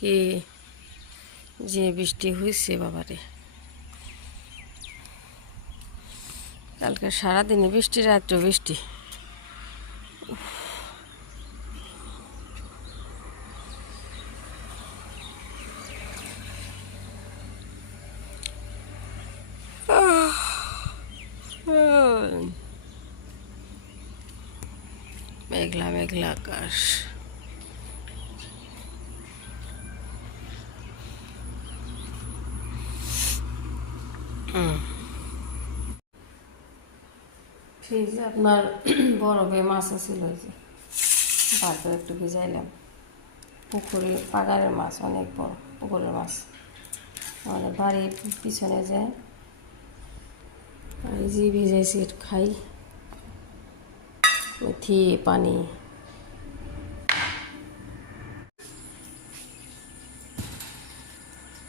কি যে বৃষ্টি হয়েছে বাবারে, কালকে সারাদিনে বৃষ্টি, রাত্রে বৃষ্টি। মেঘলা মেঘলা আকাশ। ফ্রিজে আপনার বরফে মাছ আছিল, তারপরে একটু ভিজাইলাম। পুকুরে পাগারের মাছ, অনেক বড় পুকুরের মাছ, আমাদের বাড়ির পিছনে যায়। আর যে ভিজাইছি একটু খাই, মেথি পানি।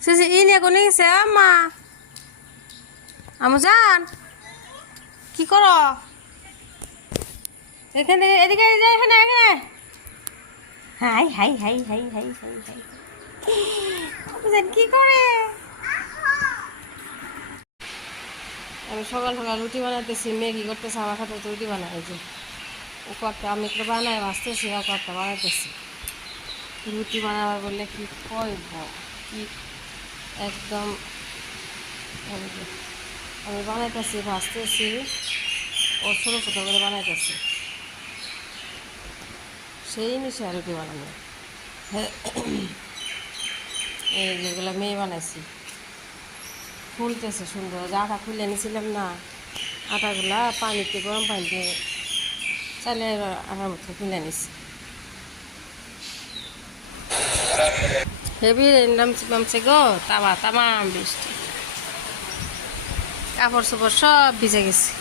শেষে ই নিয়ে কোনে গেছে মা? আমু যান কি করো এখানে? এদিকে এখানে এখানে। High high high high high high high, কি করে? আমি সকাল সকাল রুটি বানাইতেছি, ম্যাগি করতেছি, আমার সাথে রুটি বানাই। যে ও কয়েকটা আমি একটু বানাই আসতেছি, আর কয়েকটা বানাইতেছি। রুটি বানাবার বললে কি কইব, কি একদম আমি বানাইতেছি, ভাজতেছি, ও ছোটো ছোটো করে বানাইতেছি। সেই মিশে রুটি বানানো, এই যেগুলো মেয়ে বানাইছি। ফুলতেছে সুন্দর। আটা খুলে নিয়েছিলাম না, আটাগুলা পানিতে, গরম পানিতে চালে আটার মতো খুলে নিছি। হেভি নামছে গো, তামা তামাম বৃষ্টি, কাপড় চোপড় সব ভিজে গেছে।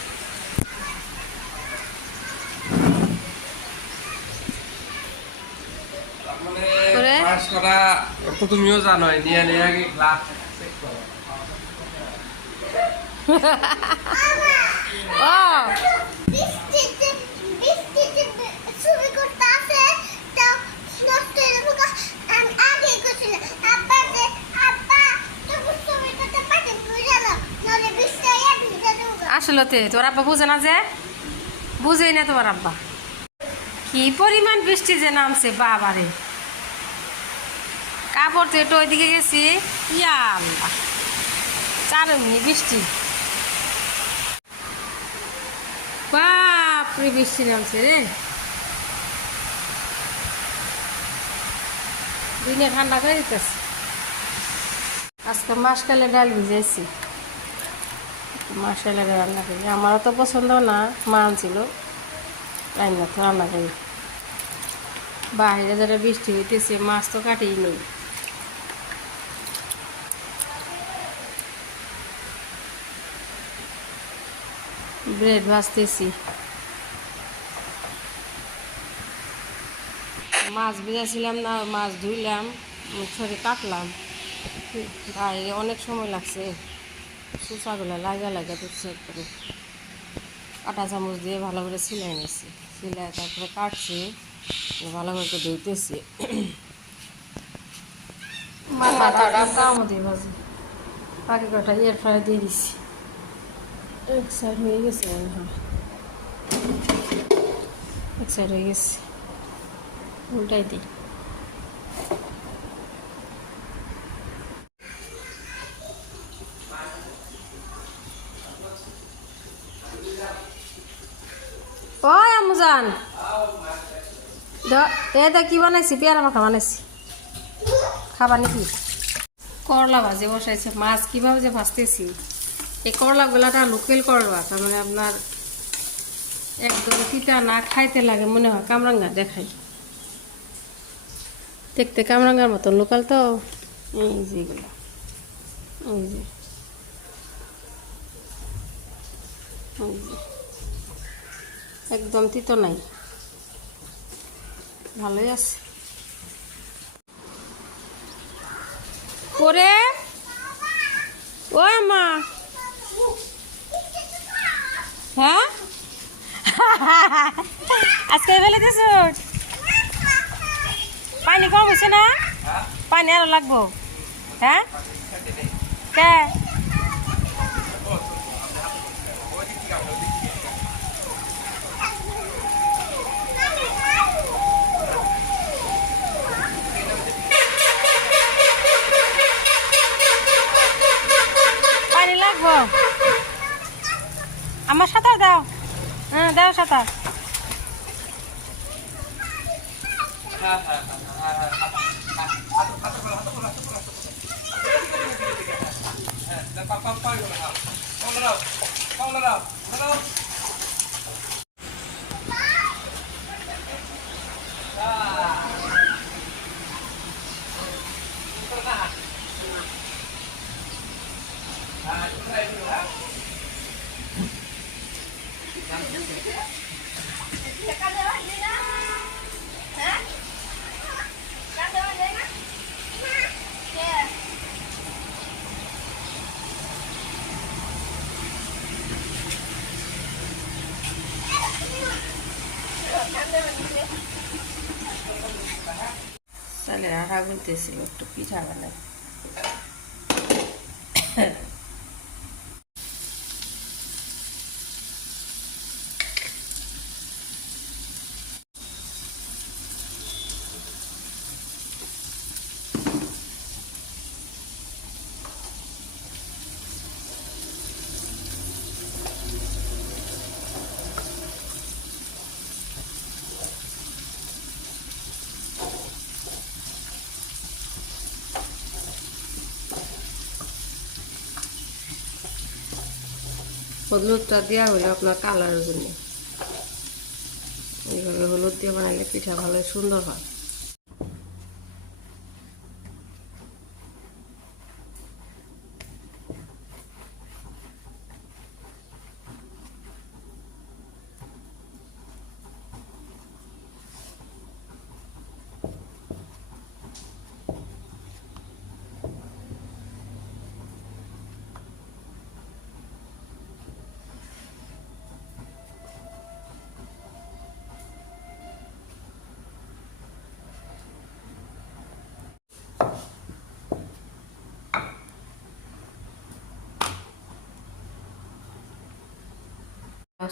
তুমিও জানো নিয়ে নিয়ে আগে গ্লাস আসলে তোর আব্বা বুঝে না, যে বুঝেই না তোমার আব্বা। কি পরিমাণ বৃষ্টি যে নামছে বাবারে, কাপড় তো একটু ওইদিকে গেছি, ইয়া আল্লাহ, চারমি বৃষ্টি, বাপরে বৃষ্টি নামছে রে। দিনে ঠান্ডা করে দিতেছে। আজকে মাসকালে ডাল ভিজাইছি, মাসকালে রান্না করি। আমারও তো পছন্দ না, মা আনছিল, রান্না তো রান্না করি। বাইরে যারা বৃষ্টি হইতেছে, মাছ তো কাটেই নেই। ব্রেড ভাজতেছি, মাছ ভেজাছিলাম না, মাছ ধুইলাম, ছড়ে কাটলাম। বাইরে অনেক সময় লাগছে, সুসাগুলো লাগা লাগা দিচ্ছে করে। কাঁটা চামচ দিয়ে ভালো করে সিলাই নিচ্ছি, সিলাই তারপরে কাটছি, ভালো করে ধুইতেছি। মাথাটা কামও দিয়ে ভাজি, পাখি কটা এয়ার ফ্রাই দিয়ে দিচ্ছি। এক সাইড হয়ে গেছে মনে হয়, এক সাইড হয়ে গেছে, উল্টাই দিই। ও আমুজান, এটা কি বানাইছি? পেয়ারা মাখা বানাইছি, খাবার নাকি? করলা ভাজি বসাইছে। মাছ কীভাবে যে ভাজতেছি, এই করলাগুলাটা লোকেল করলা, তার মানে আপনার একদম তিতা না, খাইতে লাগে মনে হয় কামরাঙ্গা দেখাই, দেখতে কামরাঙ্গার মতন লোকাল তো। এই যে এগুলো, এই যে একদম তিতো নাই, ভালোই আছে। করে ও মা, হ্যাঁ আজকে বেলে দিস, পানি কম হয়েছে না? পানি আরো লাগবো? হ্যাঁ কে পানি লাগবো? আমার সাঁতার দাও। হ্যাঁ দাও সাঁতার। তাহলে আটা বলতেছি একটু পিঠা বানাই। হলুদটা দেওয়া হলো আপনার কালারের জন্য। এইভাবে হলুদ দিয়ে বানাইলে পিঠা ভালো সুন্দর হয়।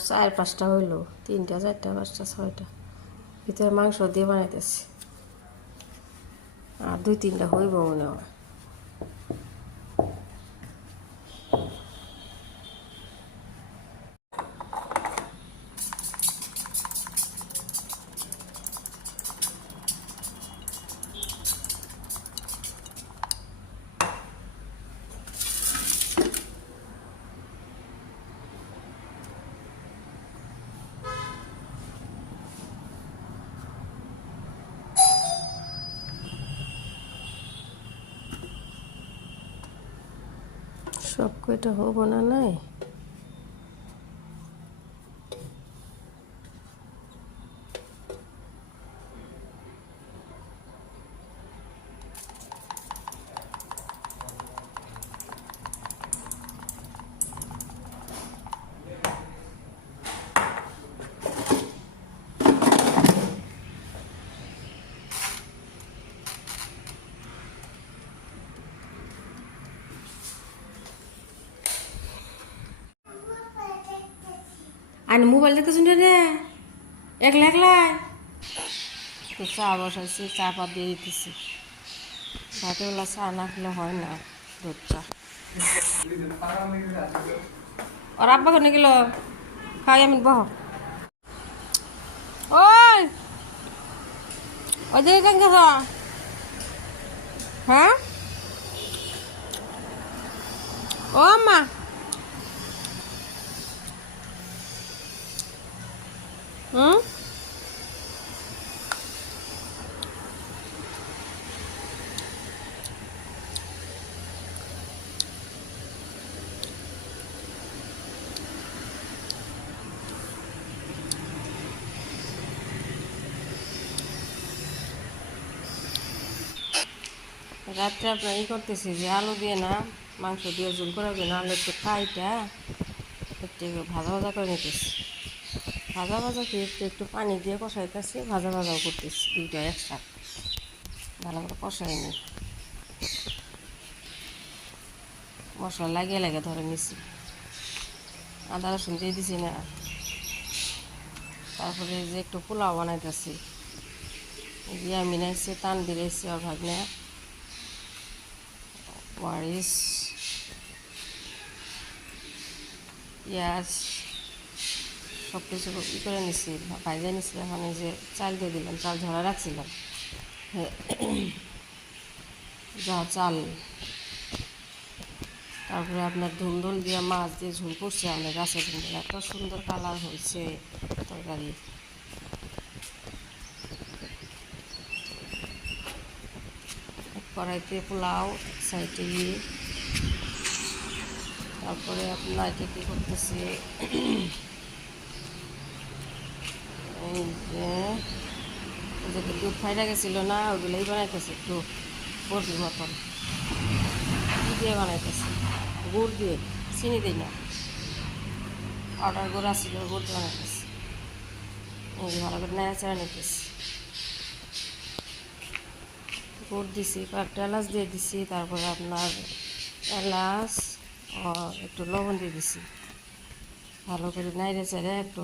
চার পাঁচটা হইলো, 3টা 4টা 5টা 6টা ভিতরে মাংস দিয়ে বানাইতেছি। আর 2-3টা হইব মনে হয়। সব কয়টা হবো না নাই। আর মোবাইল দেখতে শুনতে রে একলা একলাই তো চা বসাইছি, চা পাত দিয়ে দিতেছি। রাতেবেলা চা না খেলে হয় না, দুধ চা। ওর আব্বা কোনে গেল? খাই আমি বহ। ওই ওই দিকে কেন গেছ? হ্যাঁ ও মা হুম রাত্রে আপনার করতেছি যে আলু দিয়ে না মাংস দিয়ে ঝোল করা হবে না, আলু একটু কাইটা একটু ভাজা ভাজা করে নিতেছি। ভাজা ভাজা খেয়ে একটু পানি দিয়ে কষাইতেছি, ভাজা ভাজাও করতেছি, দুইটা একসাথে ভালো করে কষাই নিই। মশলা লাগিয়ে লাগে ধরে নিছি, আদা রসুন দিয়ে দিছি না। তারপরে যে একটু পোলাও বানাইতেছি, আমি নাইছে টান বেড়েছি আর ভাগনা মরিচ পেঁয়াজ সব কিছু ই করে নিছি, ভাজে নিছি। এখন এই যে চাল দিয়ে দিলাম, চাল ঝরা রাখছিলাম, যা চাল। তারপরে আপনার ধুন্দুল দিয়ে মাছ দিয়ে ঝোল করছে, আমাদের গাছের ধুন্দুল এত সুন্দর কালার হয়েছে তরকারি। কড়াইতে পোলাও সাইডে দিয়ে, তারপরে আপনার এটা কী করতেছে, এই যে দুধ ফাইটা গেছিলো না, ওগুলোই বানাইতেছে একটু বরফির মতন। কী দিয়ে বানাইতেছে? গুড় দিয়ে, চিনি দিই না, পাউডার গুড় আসছিল, গুড় দিয়ে বানাইতেছে। এই যে ভালো করে নেড়া চেড়া নিতেছি, গুড় দিছি, কয়েকটা এলাচ দিয়ে দিছি, তারপরে আপনার এলাচ একটু লবণ দিয়ে দিছি, ভালো করে নাইড়ে চেড়ে একটু